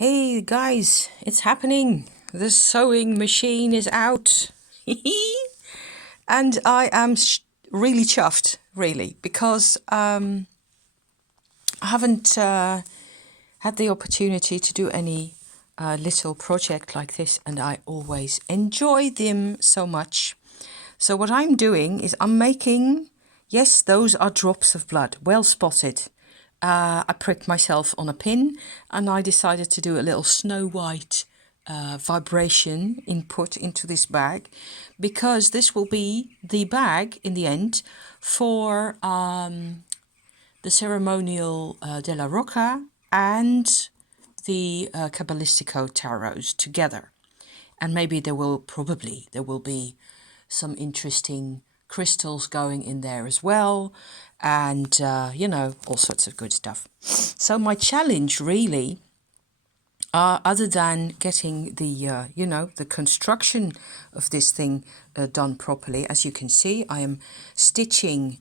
Hey guys, it's happening. The sewing machine is out. And I am really chuffed, really, because I haven't had the opportunity to do any little project like this, and I always enjoy them so much. So what I'm doing is I'm making, yes, those are drops of blood, well spotted. I pricked myself on a pin and I decided to do a little Snow White vibration input into this bag, because this will be the bag in the end for the ceremonial Della Rocca and the Kabbalistico tarots together. And maybe there will be some interesting crystals going in there as well, and all sorts of good stuff. So my challenge really, other than getting the construction of this thing done properly, as you can see, I am stitching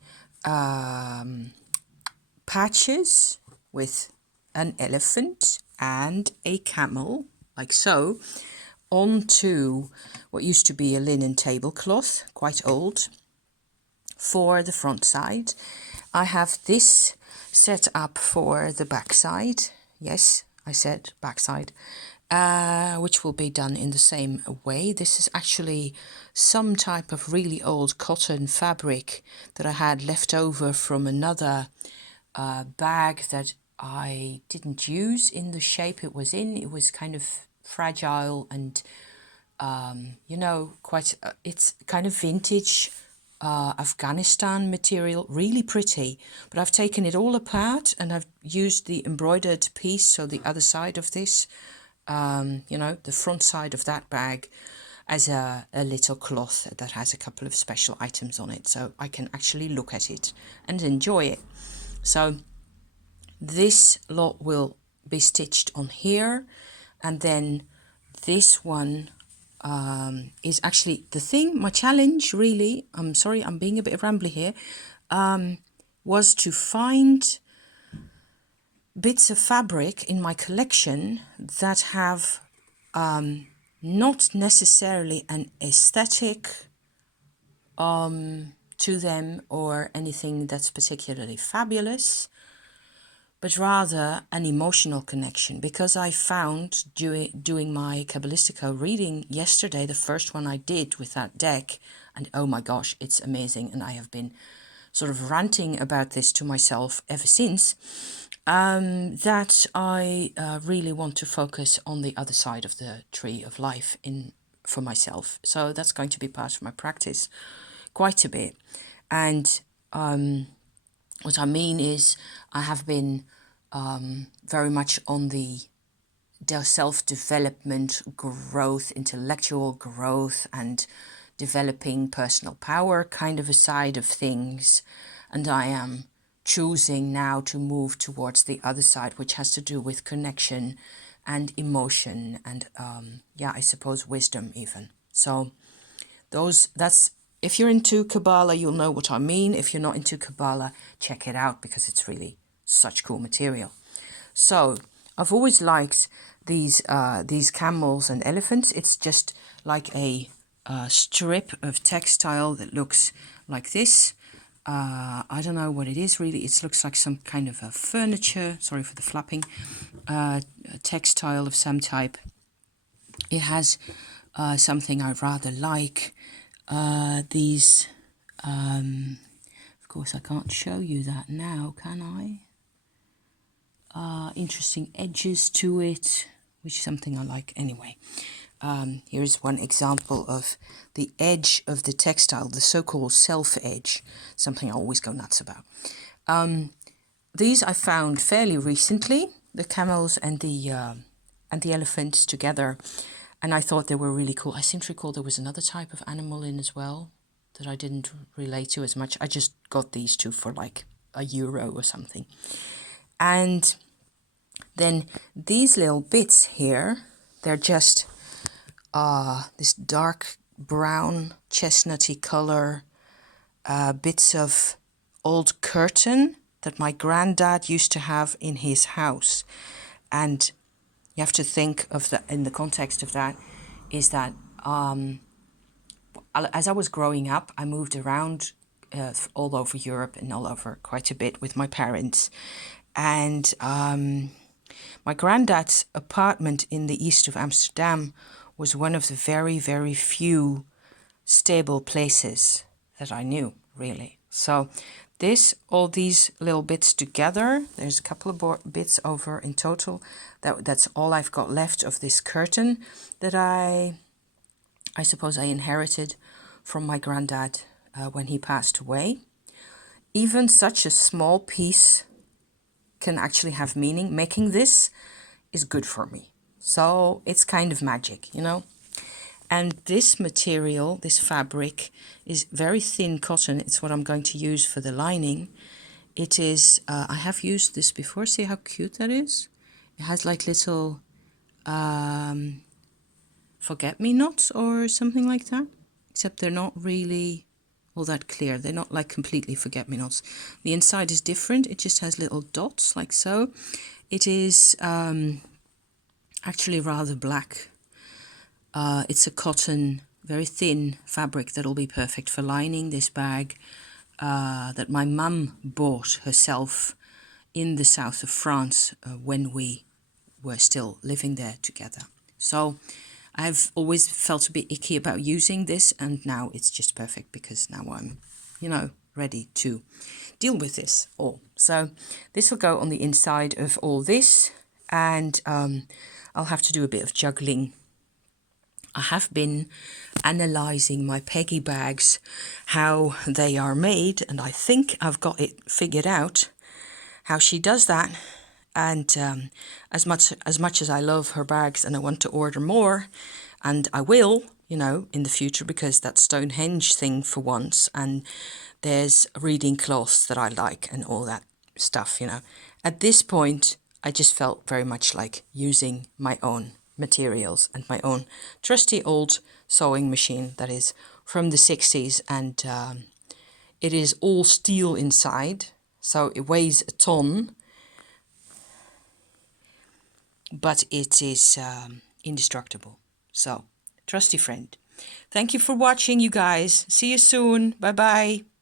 patches with an elephant and a camel, like so, onto what used to be a linen tablecloth, quite old, for the front side. I have this set up for the back side. Yes, I said backside, which will be done in the same way. This is actually some type of really old cotton fabric that I had left over from another bag that I didn't use in the shape it was in. It was kind of fragile and quite it's kind of vintage Afghanistan material, really pretty, but I've taken it all apart and I've used the embroidered piece, so the other side of this, the front side of that bag, as a little cloth that has a couple of special items on it, so I can actually look at it and enjoy it. So this lot will be stitched on here, and then this one is actually the thing. My challenge really, I'm sorry, I'm being a bit rambly here, was to find bits of fabric in my collection that have not necessarily an aesthetic to them or anything that's particularly fabulous, but rather an emotional connection. Because I found doing my Kabbalistico reading yesterday, the first one I did with that deck, and oh my gosh, it's amazing. And I have been sort of ranting about this to myself ever since, that I really want to focus on the other side of the tree of life for myself. So that's going to be part of my practice quite a bit. And what I mean is, I have been very much on the self-development, growth, intellectual growth, and developing personal power kind of a side of things. And I am choosing now to move towards the other side, which has to do with connection and emotion and, I suppose wisdom even. So that's, if you're into Kabbalah, you'll know what I mean. If you're not into Kabbalah, check it out, because it's really such cool material. So I've always liked these camels and elephants. It's just like a strip of textile that looks like this. I don't know what it is really. It looks like some kind of a furniture, sorry for the flapping, textile of some type. It has something I rather like. These, of course I can't show you that now, can I? Interesting edges to it, which is something I like anyway. Here's one example of the edge of the textile, the so-called self-edge, something I always go nuts about. These I found fairly recently, the camels and the elephants together, and I thought they were really cool. I seem to recall there was another type of animal in as well that I didn't relate to as much. I just got these two for like €1 or something. And then these little bits here, they're just this dark brown chestnutty color, bits of old curtain that my granddad used to have in his house. And you have to think of that in the context of that, is that as I was growing up, I moved around all over Europe and all over quite a bit with my parents. And my granddad's apartment in the east of Amsterdam was one of the very, very few stable places that I knew, really. So all these little bits together, there's a couple of bits over in total. That's all I've got left of this curtain that I suppose I inherited from my granddad when he passed away. Even such a small piece can actually have meaning. Making this is good for me. So it's kind of magic, you know. And this material, this fabric, is very thin cotton. It's what I'm going to use for the lining. It is, I have used this before. See how cute that is? It has like little forget-me-nots or something like that. Except they're not really all that clear. They're not like completely forget-me-nots. The inside is different. It just has little dots like so. It is actually rather black. It's a cotton, very thin fabric that'll be perfect for lining this bag that my mum bought herself in the south of France when we were still living there together. So I've always felt a bit icky about using this, and now it's just perfect because now I'm, you know, ready to deal with this all. So this will go on the inside of all this, and I'll have to do a bit of juggling. I have been analysing my Peggy bags, how they are made, and I think I've got it figured out how she does that. And as much as I love her bags and I want to order more, and I will, you know, in the future, because that's Stonehenge thing for once, and there's reading cloths that I like and all that stuff, you know. At this point, I just felt very much like using my own materials and my own trusty old sewing machine that is from the 60s, and it is all steel inside, so it weighs a ton, but it is indestructible. So, trusty friend. Thank you for watching, you guys. See you soon. Bye bye.